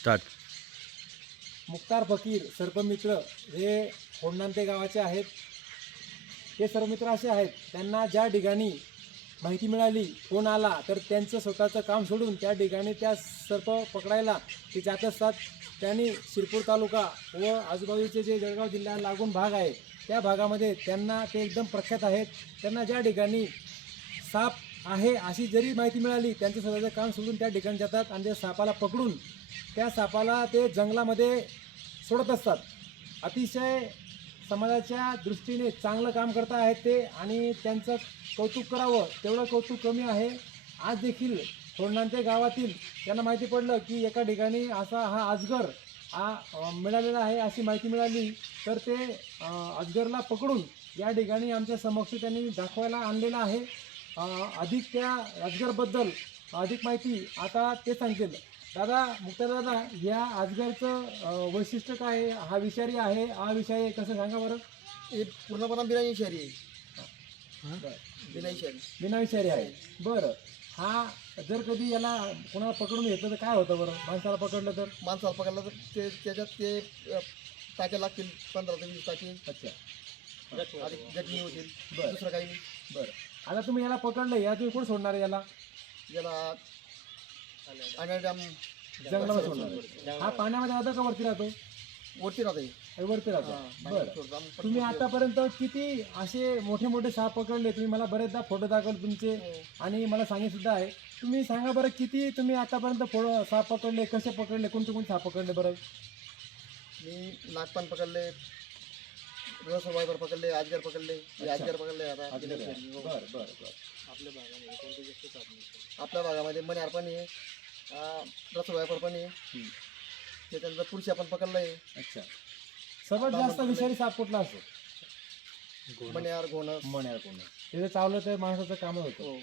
Start. Mukhtar फकीर सर्पमित्र हे होंडांते गावाचे आहेत. हे सर्पमित्र असे आहेत, त्यांना ज्या ठिकाणी माहिती मिळाली, फोन आला, तर त्यांचं स्वतःचं काम सोडून त्या ठिकाणी त्या सर्प पकडायला ते जात असतात. त्यांनी शिरपूर तालुका व आजूबाजूचे जे जळगाव जिल्ह्याला लागून भाग आहे त्या भागामध्ये त्यांना ते एकदम प्रख्यात आहेत. त्यांना ज्या ठिकाणी साप आहे अशी जरी माहिती मिळाली, त्यांचं स्वतःचं काम सोडून त्या ठिकाणी जातात आणि त्या सापाला पकडून त्या सापाला ते जंगलामध्ये सोडत असतात. अतिशय समाजाच्या दृष्टीने चांगलं काम करता आहेत ते आणि त्यांचं कौतुक करावं तेवढं कौतुक कमी आहे. आज देखील होंडांते गावातील त्यांना माहिती पडलं की एका ठिकाणी असा हा अजगर मिळालेला आहे अशी माहिती मिळाली, तर ते अजगरला पकडून या ठिकाणी आमच्या समक्ष त्यांनी दाखवायला आणलेलं आहे. अधिक त्या अजगरबद्दल अधिक माहिती आता ते सांगतील. दादा, मुक्तार दादा, या अजगरचं वैशिष्ट्य काय आहे? हा विषारी आहे, हा विषारी आहे, कसं सांगा बरं. हे पूर्णपणे बिनाविषारी आहे. बिनाविषारी आहे. बरं, हा जर कधी याला कोणाला पकडून घेतलं तर काय होतं बरं? माणसाला पकडलं तर? माणसाला पकडलं तर ते त्याच्यात ते टाक्या लागतील, 15 ते 20 टाके. अच्छा, आणि जखमी होतील. बरं. दुसरं काही नाही. बरं, आता तुम्ही याला पकडलं, या तुम्ही कोण सोडणार आहे याला? याला अनडॅम जंगलामध्ये सोडणार आहे. हा पाण्यामध्ये राहतो का वरती राहतो? वरती राहते. वरती राहतो. बरं, तुम्ही आतापर्यंत किती असे मोठे मोठे साप पकडले? तुम्ही मला बरेचदा फोटो दाखवले तुमचे आणि मला सांगितलं सुद्धा आहे. तुम्ही सांगा बरं, किती तुम्ही आतापर्यंत साप पकडले, कसे पकडले, कोणते कोणते साप पकडले बरं? मी नागपान पकडले, रसवायबर पकडले, अजगर पकडले. अजगर पकडले आता. बरं बरं बरं. आपल्या भागामध्ये मण्यार पण आहे, रसवायबर पण आहे. त्याच्यानंतर पुरुषा पण पकडलंय. अच्छा, सर्वात जास्त विषारी साप कुठला असतो? मण्यार, घोणस. मण्यार कोण? ते जर चावलं तर माणसाचं काम होतं. हो.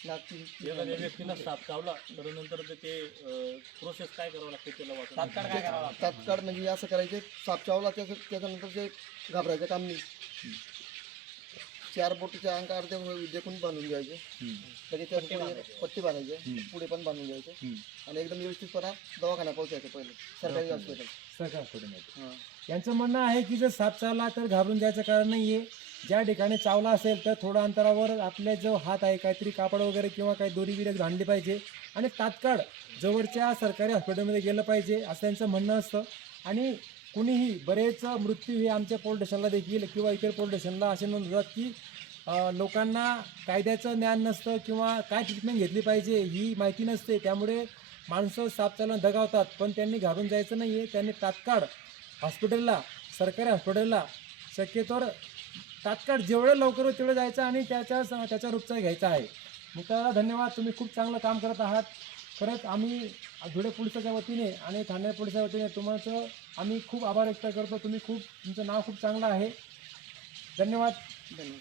एखाद्या व्यक्तीला साप चावला तर नंतर ते प्रोसेस काय करावं लागते त्याला तात्काळ काय करावं लागतं? तात्काळ म्हणजे असं करायचे, साप चावला त्याच्यानंतर ते घाबरायचं काम नाही. 4 बोटीच्या अंगावर ते देखून बांधून घ्यायचे. लगेच त्याच्या पुढे पट्टी बांधायचे, पुढे पण बांधून घ्यायचे आणि एकदम व्यवस्थितपणा दवाखान्यात पोहोचायचं पहिले, सरकारी हॉस्पिटल. सरकार थोडं. यांचं म्हणणं आहे की जर साप चावला तर घाबरून जायचं कारण नाही आहे. ज्या ठिकाणी चावला असेल तर थोडं अंतरावर आपले जो हात आहे काहीतरी कापड वगैरे किंवा काही दोरी बिरी बांधली पाहिजे आणि तात्काळ जवळच्या सरकारी हॉस्पिटलमध्ये गेलं पाहिजे असं त्यांचं म्हणणं असतं. आणि कुणीही बरेच मृत्यू हे आमच्या पोलीस स्टेशनला देखील किंवा इतर पोलीस स्टेशनला असे नोंदवतात की लोकांना कायद्याचं ज्ञान नसतं किंवा काय ट्रीटमेंट घेतली पाहिजे ही माहिती नसते. त्यामुळे माणसं साप चालवून दगावतात. पण त्यांनी घाबरून जायचं नाही आहे. त्यांनी तात्काळ हॉस्पिटलला, सरकारी हॉस्पिटलला शक्यतोवर तात्काळ जेवढं लवकर होईल तेवढं जायचं आणि त्याच्यावर उपचार घ्यायचा आहे. मुक्ताला धन्यवाद, तुम्ही खूप चांगलं काम करत आहात. खरंच आम्ही धुळे पोलिसाच्या वतीने आणि ठाणे पोलिसाच्या वतीने तुमचं आम्ही खूप आभार व्यक्त करतो. तुमचं नाव खूप चांगलं आहे. धन्यवाद. धन्यवाद.